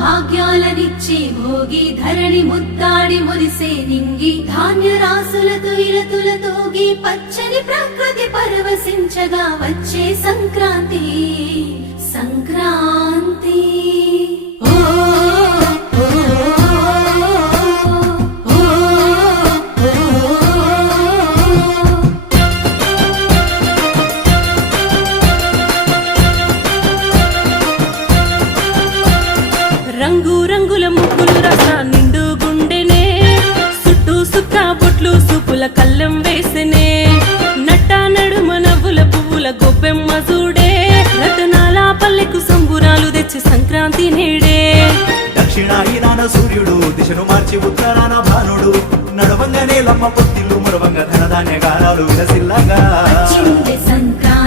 భాగ్యాలనిచ్చే భోగి ధరణి ముద్దాడి మురిసే నింగి ధాన్య రాసులతో ఇలతులతోగి పచ్చని ప్రకృతి పరవశించగా వచ్చే సంక్రాంతి సంక్రాంతి రంగు రంగుల ముగ్గులు రస నిండు గుండెనే సుట్టు సుక్క బొట్లు సూపుల కళ్ళం వేసెనే నట్ట నడుమ నవ్వుల పువ్వుల గొబ్బెమ్మ చూడే రతనాల పల్లెకు సంబురాలు తెచ్చి సంక్రాంతి నేడే దక్షిణాయనాన సూర్యుడు దిశను మార్చి ఉత్తరాన భానుడు నడవంగానే లమ్మ పొత్తిల్లు మరవంగ ధనధాన్య గానాలు విలసిల్లగా వచ్చింది సంక్రాంతి